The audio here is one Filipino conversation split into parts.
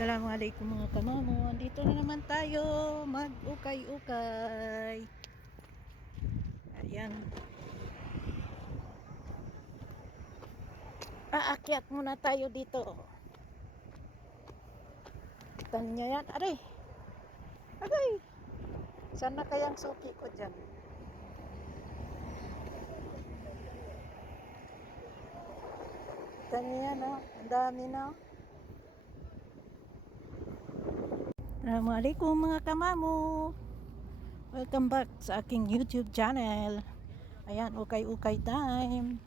Assalamualaikum mga kamamo. Andito na naman tayo mag-ukay-ukay. Ayan. Aakyat muna tayo dito. Tan niya yan. Aray! Aray! Saan na kayang suki ko dyan? Tan niya yan, oh. Ang dami na, oh. Assalamualaikum mga kamamo. Welcome back sa aking YouTube channel. Ayan, ukay-ukay time.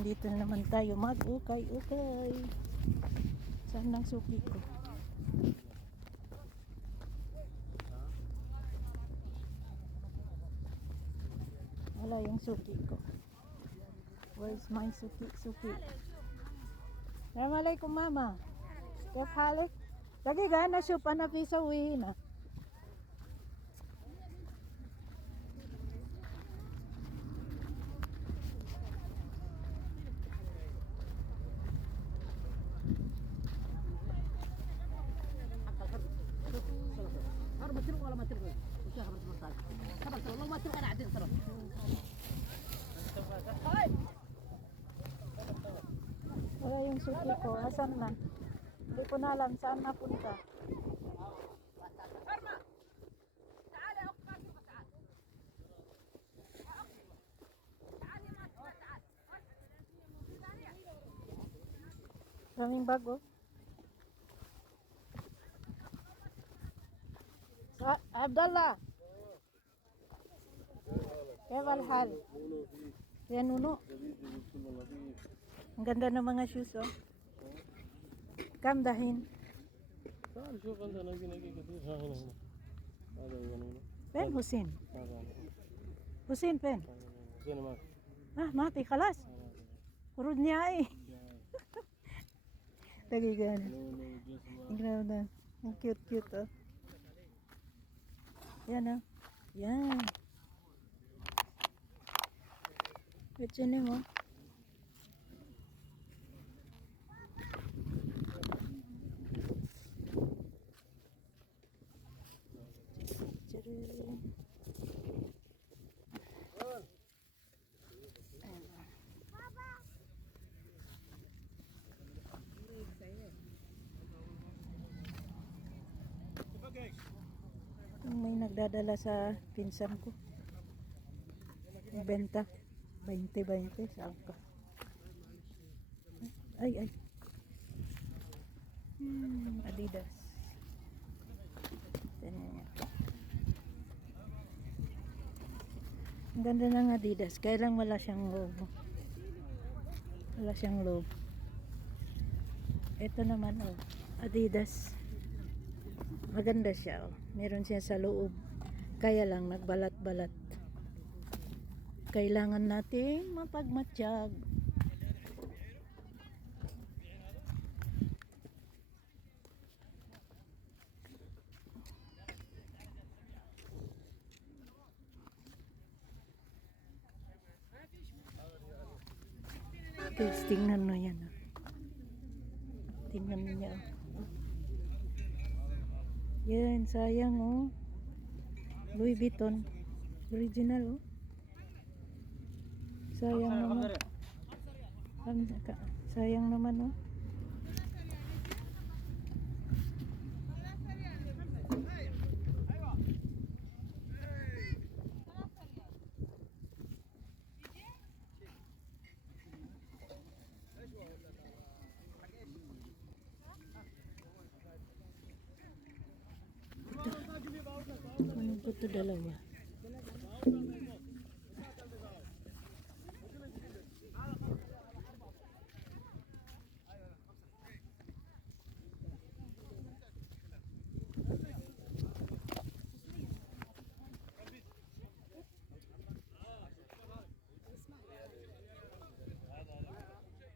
Dito na naman tayo mag-ukay-ukay. Saan ang suki ko? Wala yung suki ko. Where's my suki? Assalamualaikum mama. Kaya halik? Lagi gana siya pa na pisa uwi na. Wala yung suki ko. Asan na? Hindi ko na alam saan napunta. Maraming bago. Abdallah. Kaya valhal. Kaya nuno. Ang ganda ng mga shoes, oh. Kam dahin. شوف انت نلاقي كثير ها هنا هذا هنا Pen Hussein. هذا Hussein pen. زين ما Mati خلاص. Urod niya eh. Lagi gana. Tingnan na. Ang cute, oh. Yan, oh. Yan. Ito na mo. May nagdadala sa pinsan ko. Benta 20 saan ka? Ay. Adidas. Tingnan niya. Ang ganda ng Adidas. Kaya lang wala siyang logo. Ito naman, oh. Adidas. Maganda siya, oh. Meron siya sa loob. Kaya lang nagbalat-balat. Kailangan nating mapagmatsyag. Guys, tingnan mo yan, oh. Tingnan niya, oh. Yan, sayang, oh. Louis Vuitton. Original, oh. Sayang naman. Sayang naman, oh. Ano po ito dalawa?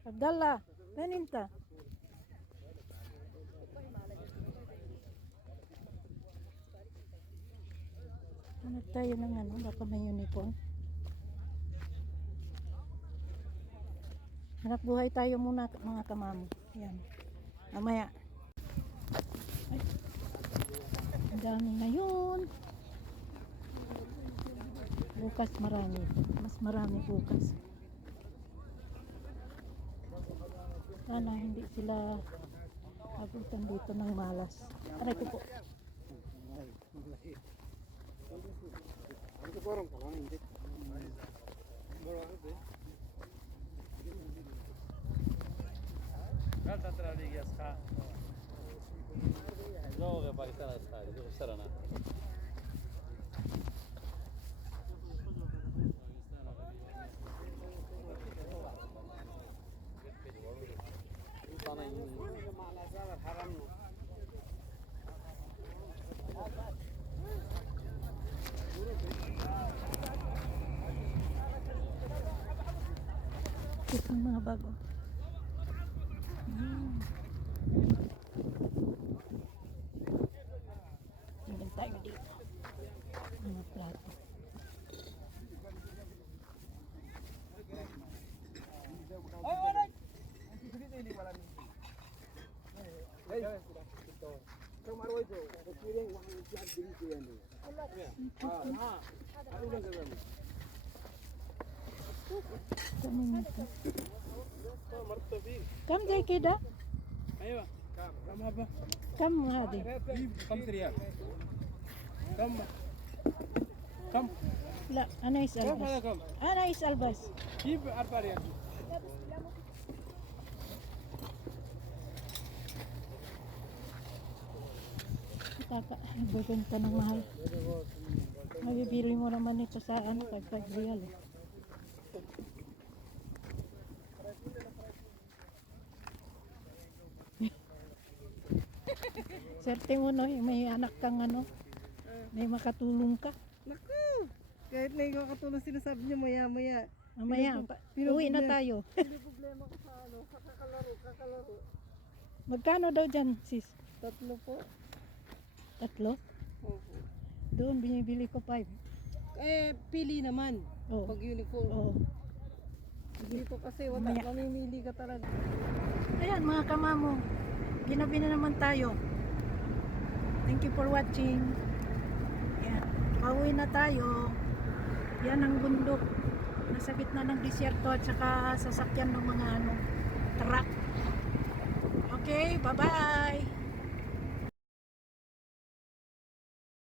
Abdallah, naninta. Hanap tayo ng ano, baka may uniform. Hanap buhay tayo muna mga kamamo. Yan. Mamaya. Ay. Ang dami ngayon. Bukas marami. Mas marami bukas. Sana hindi sila abutan dito ng malas. Aray ko po. Ito yung mga bago. Tingnan tayo dito. Mga plato. كم زي كده؟ ايوه كم هبه؟ كم هذه؟ كم ريال؟ كم؟ لا أنا يسأل كم هذا بس. كم؟ أنا يسأل بس. جيب 4 ريال. Bebenta ng mahal. Mabibili mo naman ito sa ano, 5 real eh. Swerte mo no, may anak kang ano, may makatulong ka. Naku! Kahit na ikaw katulong sinasabi niyo maya-maya. Mamaya, Pino- uwi na pino- tayo. Hindi problema ko sa ano, kakalaro. Magkano daw dyan, sis? 3 po. 3? Opo. Doon, binibili ko 5. Pili naman. Oo. Pag uniform. Oo. Dito kasi wala, Mamaya. mamimili ka talaga. Ayan mga kamamo, ginabi na naman tayo. Thank you for watching. Yan, pauwi na tayo. Yan ang bundok. Nasa gitna ng disyerto at saka sasakyan ng mga ano, truck. Okay, bye-bye.